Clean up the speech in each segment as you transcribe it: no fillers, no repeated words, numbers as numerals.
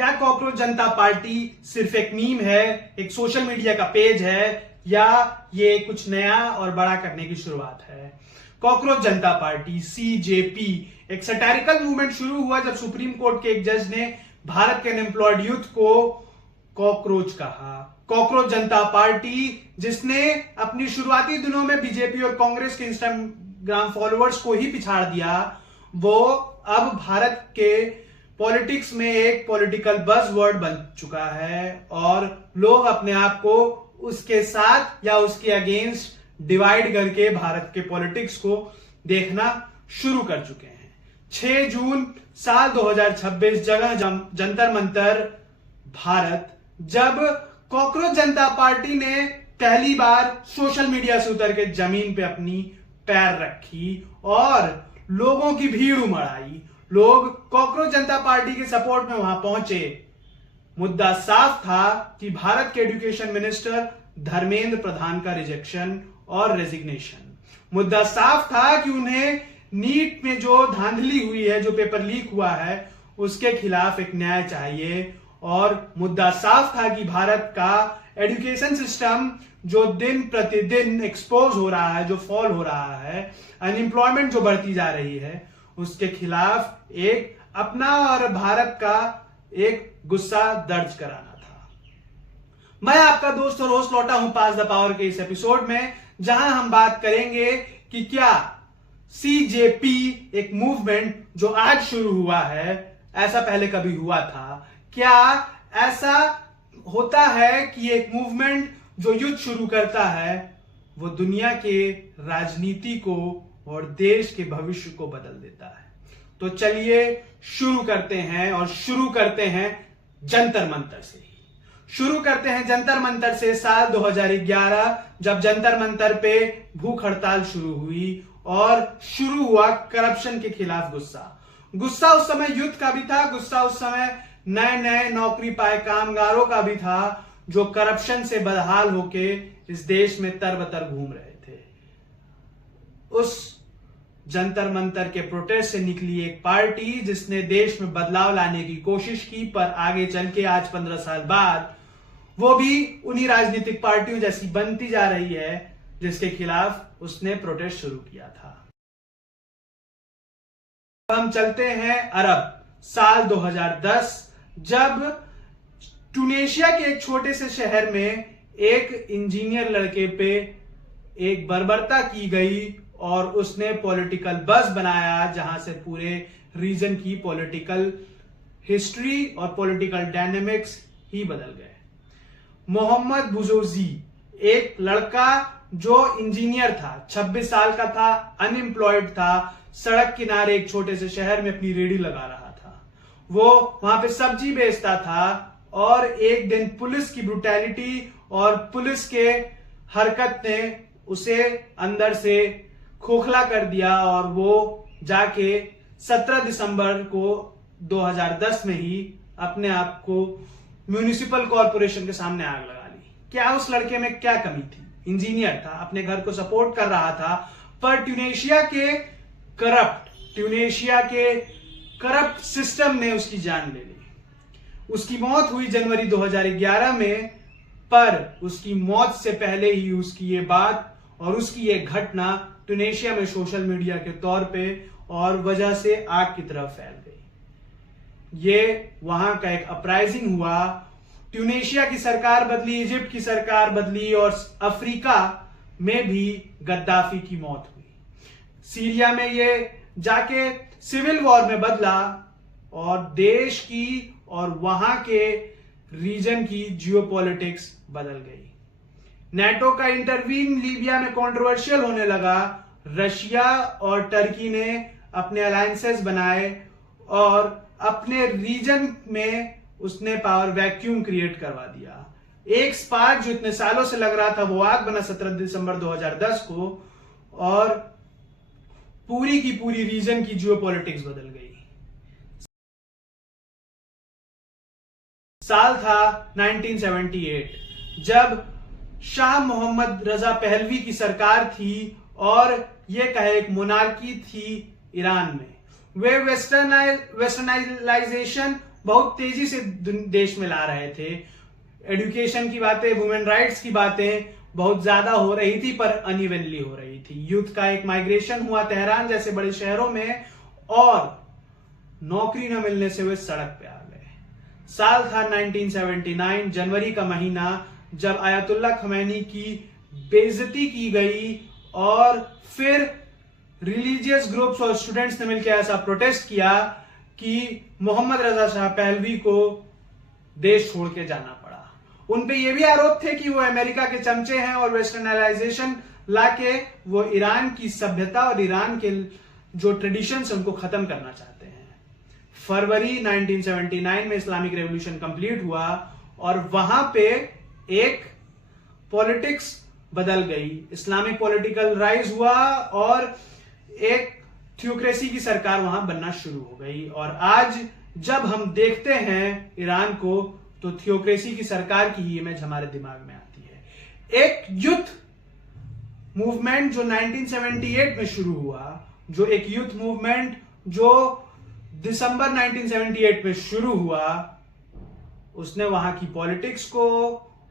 क्या कॉकरोच जनता पार्टी सिर्फ एक मीम है, एक सोशल मीडिया का पेज है, या ये कुछ नया और बड़ा करने की शुरुआत है? कॉकरोच जनता पार्टी सीजेपी एक सैटारिकल मूवमेंट शुरू हुआ जब सुप्रीम कोर्ट के एक जज ने भारत के अनएम्प्लॉयड यूथ को कॉकरोच कहा। कॉकरोच जनता पार्टी जिसने अपनी शुरुआती दिनों में बीजेपी और कांग्रेस के इंस्टाग्राम फॉलोअर्स को ही पिछाड़ दिया, वो अब भारत के पॉलिटिक्स में एक पॉलिटिकल बज़वर्ड बन चुका है और लोग अपने आप को उसके साथ या उसके अगेंस्ट डिवाइड करके भारत के पॉलिटिक्स को देखना शुरू कर चुके हैं। 6 जून साल 2026 जगह जंतर मंतर भारत, जब कॉकरोच जनता पार्टी ने पहली बार सोशल मीडिया से उतर के जमीन पे अपनी पैर रखी और लोगों की भीड़ उमड़ आई। लोग कॉकरोच जनता पार्टी के सपोर्ट में वहां पहुंचे। मुद्दा साफ था कि भारत के एजुकेशन मिनिस्टर धर्मेंद्र प्रधान का रिजेक्शन और रेजिग्नेशन। मुद्दा साफ था कि उन्हें नीट में जो धांधली हुई है, जो पेपर लीक हुआ है, उसके खिलाफ एक न्याय चाहिए। और मुद्दा साफ था कि भारत का एजुकेशन सिस्टम जो दिन प्रतिदिन एक्सपोज हो रहा है, जो फॉल हो रहा है, अनएम्प्लॉयमेंट जो बढ़ती जा रही है, उसके खिलाफ एक अपना और भारत का एक गुस्सा दर्ज कराना था। मैं आपका दोस्त और होस्ट लौटा हूं पास द पावर के इस एपिसोड में, जहां हम बात करेंगे कि क्या सीजेपी एक मूवमेंट जो आज शुरू हुआ है, ऐसा पहले कभी हुआ था? क्या ऐसा होता है कि एक मूवमेंट जो युद्ध शुरू करता है वो दुनिया के राजनीति को और देश के भविष्य को बदल देता है? तो चलिए शुरू करते हैं, और शुरू करते हैं जंतर मंतर से ही। शुरू करते हैं जंतर मंतर से साल 2011, जब जंतर मंतर पे भूख हड़ताल शुरू हुई और शुरू हुआ करप्शन के खिलाफ गुस्सा उस समय युद्ध का भी था, गुस्सा उस समय नए नए नौकरी पाए कामगारों का भी था, जो करप्शन से बदहाल होके इस देश में तरबतर घूम रहे थे। उस जंतर मंतर के प्रोटेस्ट से निकली एक पार्टी जिसने देश में बदलाव लाने की कोशिश की, पर आगे चल के आज 15 साल बाद वो भी उन्हीं राजनीतिक पार्टियों जैसी बनती जा रही है जिसके खिलाफ उसने प्रोटेस्ट शुरू किया था। हम चलते हैं अरब साल 2010, जब ट्यूनेशिया के एक छोटे से शहर में एक इंजीनियर लड़के पे एक बर्बरता की गई और उसने पॉलिटिकल बज़ बनाया, जहां से पूरे रीजन की पॉलिटिकल हिस्ट्री और पॉलिटिकल डायनेमिक्स ही बदल गए। मोहम्मद बुजोजी, एक लड़का जो इंजीनियर था, 26 साल का था, अनएम्प्लॉयड था, सड़क किनारे एक छोटे से शहर में अपनी रेडी लगा रहा था। वो वहां पे सब्जी बेचता था और एक दिन पुलिस की ब्रुटैलिटी और पुलिस के हरकत ने उसे अंदर से खोखला कर दिया और वो जाके 17 दिसंबर को 2010 में ही अपने आप को म्युनिसिपल कॉर्पोरेशन के सामने आग लगा ली। क्या उस लड़के में क्या कमी थी? इंजीनियर था, अपने घर को सपोर्ट कर रहा था, पर ट्यूनेशिया के करप्ट सिस्टम ने उसकी जान ले ली। उसकी मौत हुई जनवरी 2011 में, पर उसकी मौत से पहले ही उसकी ये बात और उसकी ये घटना ट्यूनेशिया में सोशल मीडिया के तौर पे और वजह से आग की तरफ फैल गई। ये वहां का एक अपराइजिंग हुआ। ट्यूनेशिया की सरकार बदली, इजिप्ट की सरकार बदली और अफ्रीका में भी गद्दाफी की मौत हुई। सीरिया में ये जाके सिविल वॉर में बदला और देश की और वहां के रीजन की जियोपॉलिटिक्स बदल गई। नेटो का इंटरवीन लीबिया में कंट्रोवर्शियल होने लगा। रशिया और टर्की ने अपने अलायंसेस बनाए और अपने रीजन में उसने पावर वैक्यूम क्रिएट करवा दिया। एक स्पार्क जो इतने सालों से लग रहा था वो आग बना 17 दिसंबर 2010 को, और पूरी की पूरी रीजन की जियोपॉलिटिक्स बदल गई। साल था 1978, जब शाह मोहम्मद रजा पहलवी की सरकार थी और यह कहे एक मोनार्की थी ईरान में। वे वेस्टर्नाइजेशन बहुत तेजी से देश में ला रहे थे। एजुकेशन की बातें, वुमेन राइट्स की बातें बहुत ज्यादा हो रही थी, पर अनइवनली हो रही थी। यूथ का एक माइग्रेशन हुआ तेहरान जैसे बड़े शहरों में, और नौकरी न मिलने से वे सड़क पे आ गए। साल था 1979, जनवरी का महीना, जब आयतुल्लाह खमैनी की बेइज्जती की गई और फिर रिलीजियस ग्रुप्स और स्टूडेंट्स ने मिलकर ऐसा प्रोटेस्ट किया कि मोहम्मद रजा शाह पहलवी को देश छोड़ के जाना पड़ा। उन पे ये भी आरोप थे कि वो अमेरिका के चमचे हैं और वेस्टर्नाइजेशन लाके वो ईरान की सभ्यता और ईरान के जो ट्रेडिशंस उनको खत्म करना चाहते हैं। फरवरी 1979 में इस्लामिक रेवोल्यूशन कंप्लीट हुआ और वहां पे एक पॉलिटिक्स बदल गई। इस्लामिक पॉलिटिकल राइज हुआ और एक थियोक्रेसी की सरकार वहां बनना शुरू हो गई। और आज जब हम देखते हैं ईरान को, तो थियोक्रेसी की सरकार की ही इमेज हमारे दिमाग में आती है। एक यूथ मूवमेंट जो 1978 में शुरू हुआ, जो एक यूथ मूवमेंट जो दिसंबर 1978 में शुरू हुआ, उसने वहां की पॉलिटिक्स को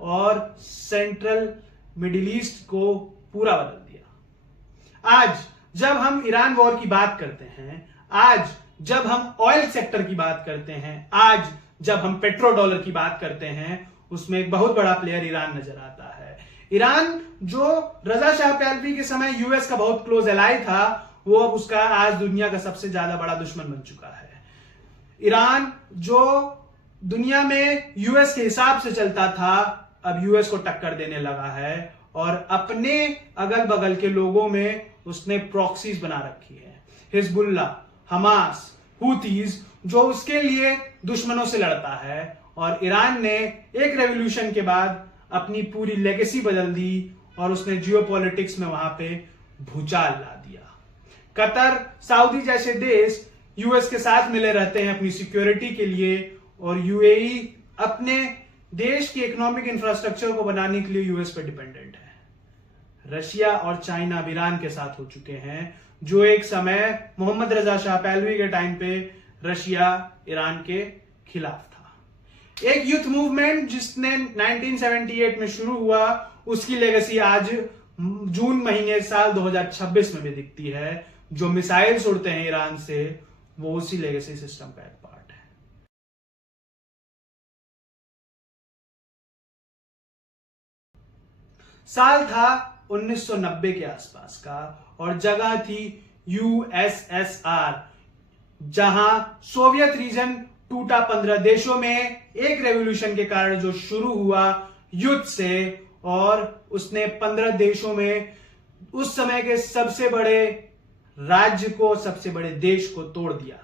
और सेंट्रल मिडिल ईस्ट को पूरा बदल दिया। आज जब हम ईरान वॉर की बात करते हैं, आज जब हम ऑयल सेक्टर की बात करते हैं, आज जब हम पेट्रो डॉलर की बात करते हैं, उसमें एक बहुत बड़ा प्लेयर ईरान नजर आता है। ईरान जो रजा शाह पहलवी के समय यूएस का बहुत क्लोज एलाई था, वो अब उसका आज दुनिया का सबसे ज्यादा बड़ा दुश्मन बन चुका है। ईरान जो दुनिया में यूएस के हिसाब से चलता था, अब यूएस को टक्कर देने लगा है और अपने अगल बगल के लोगों में उसने प्रॉक्सीज बना रखी है। हिजबुल्लाह, हमास, हुतीज, जो उसके लिए दुश्मनों से लड़ता है। और ईरान ने एक रेवोल्यूशन के बाद अपनी पूरी लेगेसी बदल दी और उसने जियोपॉलिटिक्स में वहां पे भूचाल ला दिया। कतर, सऊदी जैसे देश यूएस के साथ मिले रहते हैं अपनी सिक्योरिटी के लिए, और यूएई अपने देश की इकोनॉमिक इंफ्रास्ट्रक्चर को बनाने के लिए यूएस पर डिपेंडेंट है। रशिया और चाइना अब ईरान के साथ हो चुके हैं, जो एक समय मोहम्मद रजा शाह पहलवी के टाइम पे रशिया ईरान के खिलाफ था। एक यूथ मूवमेंट जिसने 1978 में शुरू हुआ, उसकी लेगेसी आज जून महीने साल 2026 में भी दिखती है। जो मिसाइल्स उड़ते हैं ईरान से, वो उसी लेगेसी सिस्टम का एक पार्ट है। साल था 1990 के आसपास का और जगह थी यूएसएसआर, जहां सोवियत रीजन टूटा 15 देशों में एक रेवोल्यूशन के कारण जो शुरू हुआ युद्ध से, और उसने 15 देशों में उस समय के सबसे बड़े राज्य को, सबसे बड़े देश को तोड़ दिया।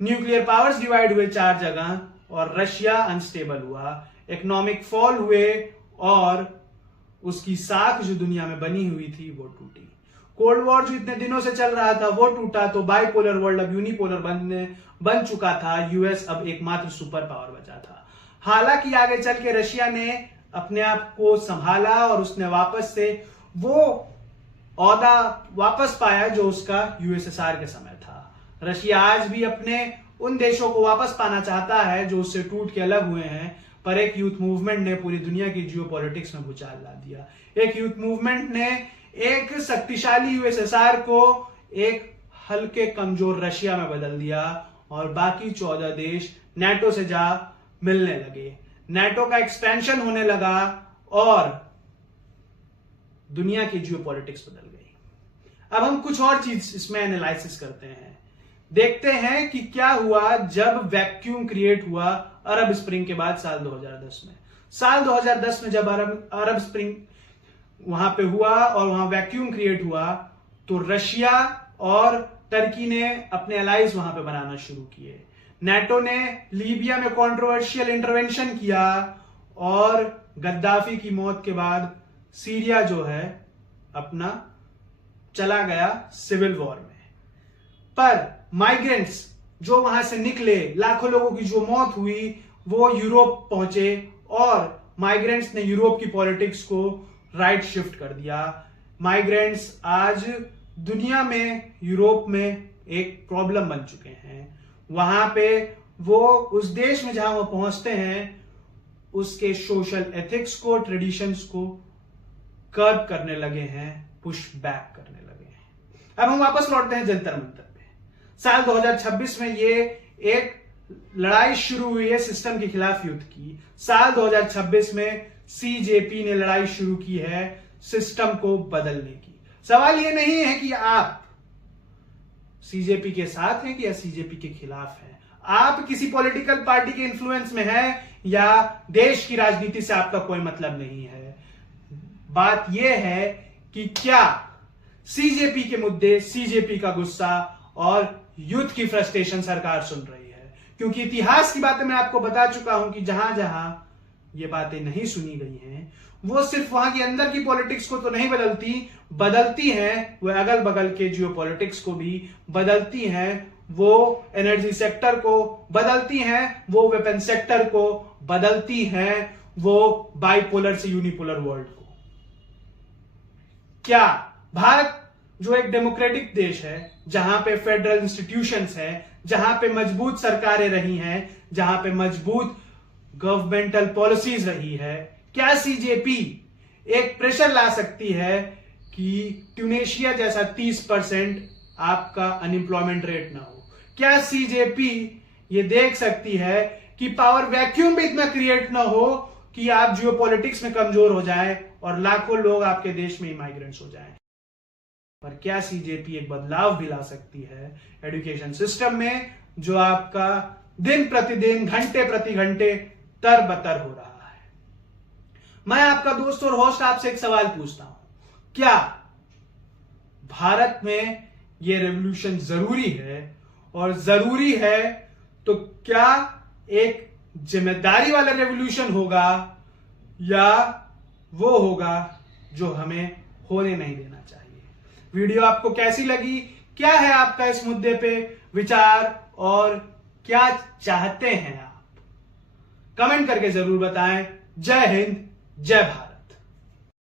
न्यूक्लियर पावर्स डिवाइड हुए 4 जगह और रशिया अनस्टेबल हुआ, इकोनॉमिक फॉल हुए और उसकी साख जो दुनिया में बनी हुई थी वो टूटी। कोल्ड वॉर जो इतने दिनों से चल रहा था वो टूटा, तो बाइपोलर वर्ल्ड अब यूनिपोलर बन चुका था। यूएस अब एकमात्र सुपर पावर बचा था। हालांकि आगे चल के रशिया ने अपने आप को संभाला और उसने वापस से वो ओहदा वापस पाया जो उसका यूएसएसआर के समय था। रशिया आज भी अपने उन देशों को वापस पाना चाहता है जो उससे टूट के अलग हुए हैं, पर एक यूथ मूवमेंट ने पूरी दुनिया की जियोपॉलिटिक्स में भूचाल ला दिया। एक यूथ मूवमेंट ने एक शक्तिशाली यूएसएसआर को एक हल्के कमजोर रशिया में बदल दिया और बाकी 14 देश नाटो से जा मिलने लगे। नाटो का एक्सपेंशन होने लगा और दुनिया की जियोपॉलिटिक्स बदल गई। अब हम कुछ और चीज इसमें एनालिसिस करते हैं, देखते हैं कि क्या हुआ जब वैक्यूम क्रिएट हुआ अरब स्प्रिंग के बाद साल 2010 में। साल 2010 में जब अरब स्प्रिंग वहां पे हुआ और वहां वैक्यूम क्रिएट हुआ, तो रशिया और टर्की ने अपने अलाइज वहां पे बनाना शुरू किए। नाटो ने लीबिया में कंट्रोवर्शियल इंटरवेंशन किया और गद्दाफी की मौत के बाद सीरिया जो है अपना चला गया सिविल वॉर में। पर माइग्रेंट्स जो वहां से निकले, लाखों लोगों की जो मौत हुई, वो यूरोप पहुंचे और माइग्रेंट्स ने यूरोप की पॉलिटिक्स को राइट शिफ्ट कर दिया। माइग्रेंट्स आज दुनिया में, यूरोप में एक प्रॉब्लम बन चुके हैं। वहां पे वो उस देश में जहां वो पहुंचते हैं उसके सोशल एथिक्स को, ट्रेडिशंस को कर्ब करने लगे हैं, पुश बैक करने लगे हैं। अब हम वापस लौटते हैं जंतर मंतर पे। साल 2026 में ये एक लड़ाई शुरू हुई है सिस्टम के खिलाफ युद्ध की। साल 2026 में सीजेपी ने लड़ाई शुरू की है सिस्टम को बदलने की। सवाल ये नहीं है कि आप सीजेपी के साथ हैं या सीजेपी के खिलाफ हैं, आप किसी पॉलिटिकल पार्टी के इन्फ्लुएंस में हैं या देश की राजनीति से आपका कोई मतलब नहीं है। बात यह है कि क्या सीजेपी के मुद्दे, सीजेपी का गुस्सा और युद्ध की फ्रस्ट्रेशन सरकार सुन रही है। क्योंकि इतिहास की बातें मैं आपको बता चुका हूं कि जहां जहां ये बातें नहीं सुनी गई हैं वो सिर्फ वहां के अंदर की पॉलिटिक्स को तो नहीं बदलती हैं, वो अगल बगल के जियोपॉलिटिक्स को भी बदलती हैं, वो एनर्जी सेक्टर को बदलती हैं, वो वेपन सेक्टर को बदलती हैं, वो बाइपोलर से यूनिपोलर वर्ल्ड को। क्या भारत जो एक डेमोक्रेटिक देश है, जहां पे फेडरल इंस्टीट्यूशंस है, जहां पे मजबूत सरकारें रही हैं, जहां पे मजबूत गवर्नमेंटल पॉलिसीज रही है, क्या सीजेपी एक प्रेशर ला सकती है कि ट्यूनेशिया जैसा 30% आपका अनएम्प्लॉयमेंट रेट ना हो? क्या सीजेपी ये देख सकती है कि पावर वैक्यूम भी इतना क्रिएट ना हो कि आप जियोपॉलिटिक्स में कमजोर हो जाएं और लाखों लोग आपके देश में इमाइग्रेंट्स हो जाएं? पर क्या सीजेपी एक बदलाव भी ला सकती है एजुकेशन सिस्टम में, जो आपका दिन प्रतिदिन, घंटे प्रति घंटे तरबतर हो रहा है? मैं आपका दोस्त और होस्ट आपसे एक सवाल पूछता हूं, क्या भारत में यह रेवोल्यूशन जरूरी है? और जरूरी है तो क्या एक जिम्मेदारी वाला रेवोल्यूशन होगा या वो होगा जो हमें होने नहीं देना चाहिए? वीडियो आपको कैसी लगी? क्या है आपका इस मुद्दे पे विचार और क्या चाहते हैं आप? कमेंट करके जरूर बताएं। जय हिंद, जय भारत।